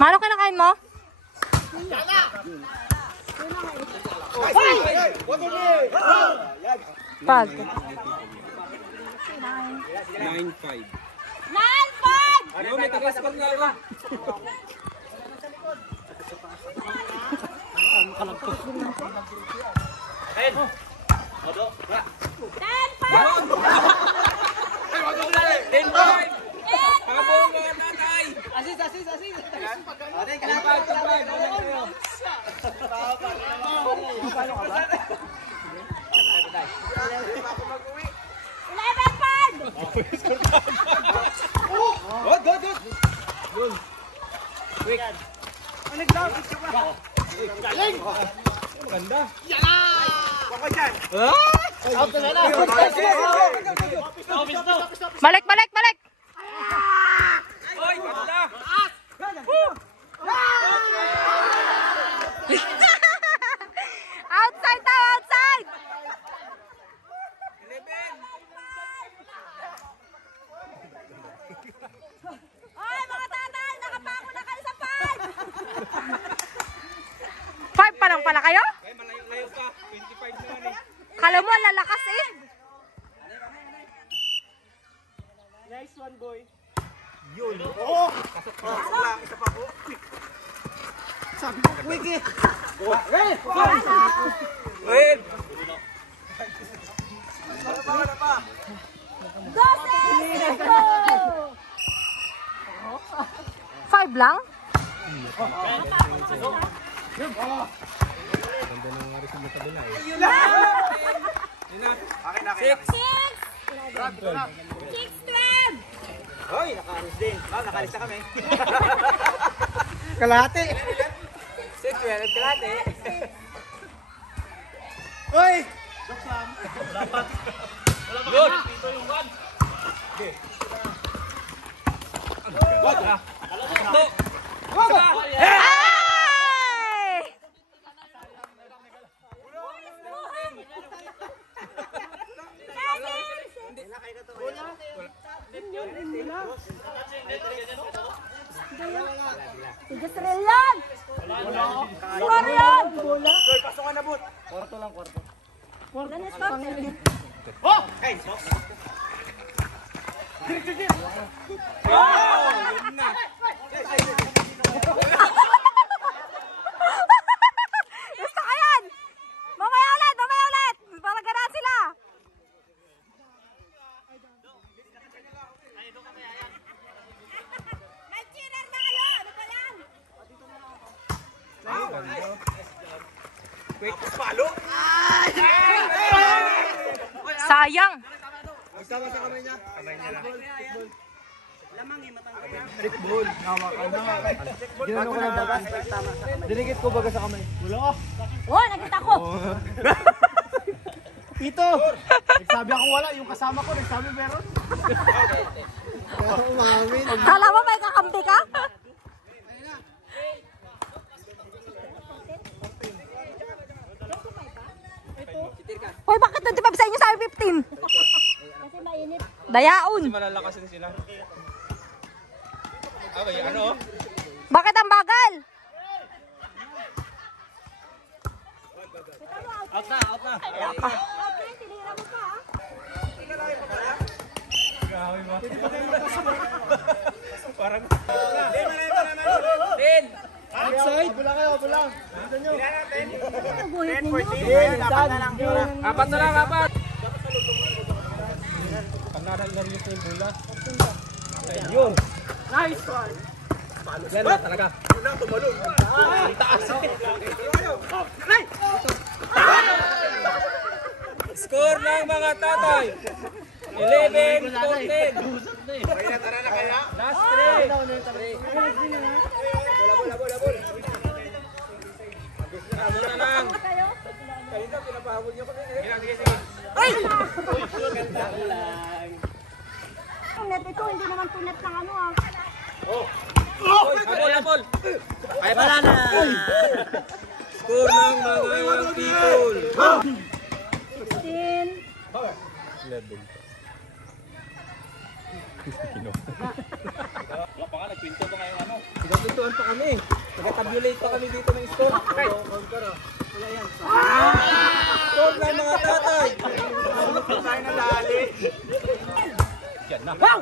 Mano kinakain mo? Pag. 9-5. 9-5! Ano, may tagas-pag na ba? Ayun! Odo! 10-5! Pabong mga tatay! Asis! Aray, kalapag! 11-5! Quick! Galing! Maganda! Yala! Waka dyan! Out na na! Balik! Oy! Ganda! Outside daw! Outside! 11! Oy, mga tatay! Nakapako na kayo sa 5! 5 pa lang pala kayo? Ay, malayo-layo pa. 25 naman eh. Kala mo, lalakas eh. Nice one, boy. Yun. Oo! Isa pa po. Sabi ko, quick eh. Red! Red! Wala pa. Go, sis! Go! 5 lang? Six! 6-12! Hoy, naka-alis din. Naka-alis na kami. Kalahati. 6-12, kalahati. Hoy! Good! Dito yung 1. Okay. Ay! Tigas rin yan! Score yan! Pasokan na, Bud. Kwarto lang. Oh! Hey! Gusto ka yan! Mamaya ulit! Para ganaan sila! Mag-cheater na kayo! Ano ba yan? Quick, palo! Sayang! Magtama sa kamay niya. Kamay niya lang. Lamang eh, matangkay. Stickball. Hawakan. Ginano ko lang dapat. Dinikit ko baga sa kamay. Wala ko. Oh, nakita ko! Ito! Nagsabi ako wala. Yung kasama ko, nagsabi meron. Umamin. Kala mo may kakampi ka? Hoy, bakit 25 sa inyo sabi 15? Kasi mainit. Dayaon. Kasi malalakasin sila. Okay, ano? Bakit ang bagal? Out na. Okay, tinira mo pa. Grabe ba? Parang... Din! Outside! Bulang kayo, bulang! Dito nyo! 10-14! Apat na lang! Paglaran-laran nyo sa yung bula. Yun! Nice one! Yan na talaga. Unang tumalog. Ang taas. Score ng mga tatay. 11-14. Tara na kaya. Last 3. Bola. Ano na lang. Kanina pinapahabol niyo kami. Sige. Ay! Ganda lang. Net ito, hindi naman tunet ng ano ah. Habol. Ay, wala na. Score ng mga people. 16. 11. Pinagpintuan pa kami. Nag-tabulate pa kami dito ng score. Wala yan. Score na mga tatay. Tayo na dali. Yan na. Wow!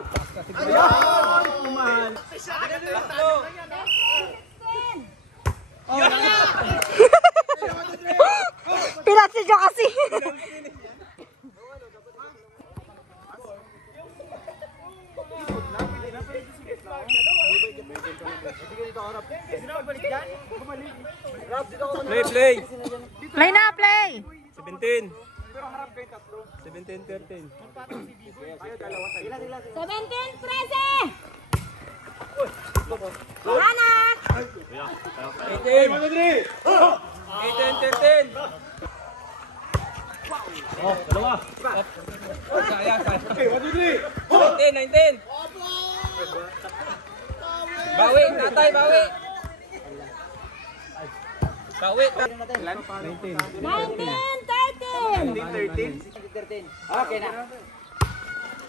Kumahan. Tatlo. Pilat si Jo kasi. Play. Play na, play. 17. 17-13. 17-13. Hana. 18-13. Oh, dalawa. Saya. 19. Bawi, tatay, bawi. Bawi. 19. 19-13. Okay na.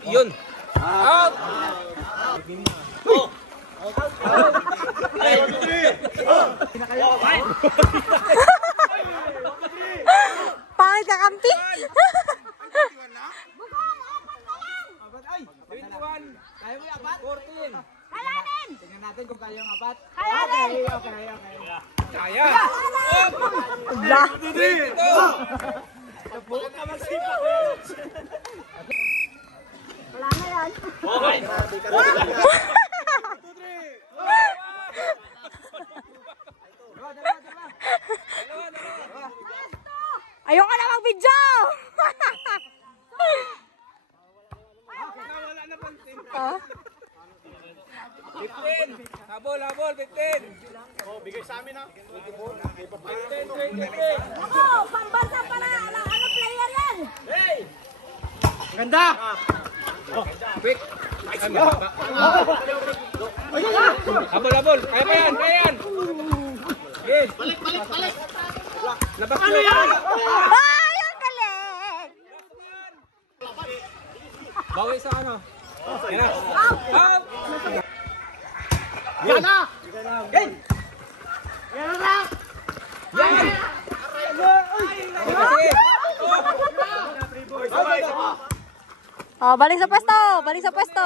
Yun. Out. Pangit ka kampi. 21. Kaya mo yung apat? 14. Halanin. Tingnan natin kung kaya yung apat. Halanin. Okay. Kaya. Wala. 22. Wala na yan. Ayoko na mag-video. Wala na pansin. Ah? 15. Habol, 15. Oh, bigay sa amin ha. 15, 23. Ako, pambansa pa na. Ano player yan? Hey! Ganda! Oh, quick. Habol. Kaya pa yan. Yes. Balik. Labas ano yan? Ay, ang galing. Bawi sa ano? Yan na. Out! Yan na! Game! Yan na! Yan! Oh, balik sa pwesto.